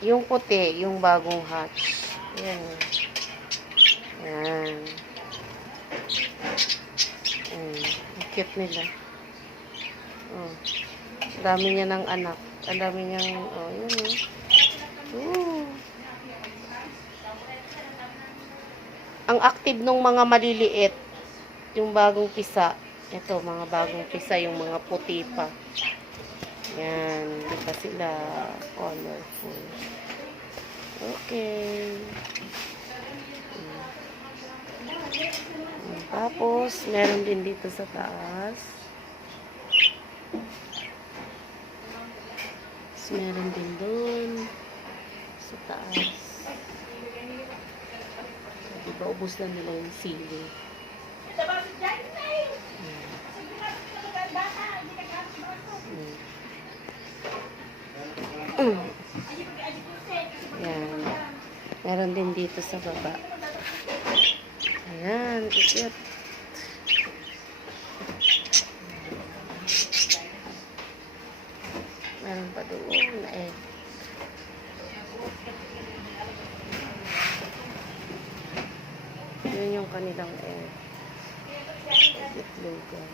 Yung puti, yung bagong hatch. Ayan. Ayan. Ang cute nila. Oh. Dami niya ng anak. Ang dami niyang, oh, yun eh. Ooh. Ang active nung mga maliliit, yung bagong pisa. Ito, mga bagong pisa, yung mga puti pa. Yan, di ba sila colorful? Okay. Tapos, meron din dito sa taas. Tapos, meron din dun sa taas. Diba, ubos na nila yung sili. Yan. Meron din dito sa baba. Ayan, cute. Meron pa doon na egg. Yun yung kanilang egg. Itlogan.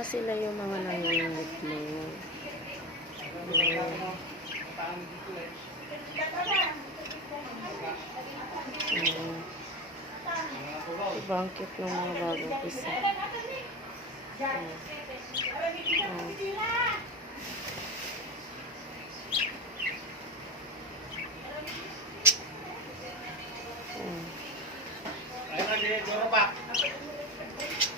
Sila yung mga nangingitlog. Diba ang cute ng mga bagong pisa.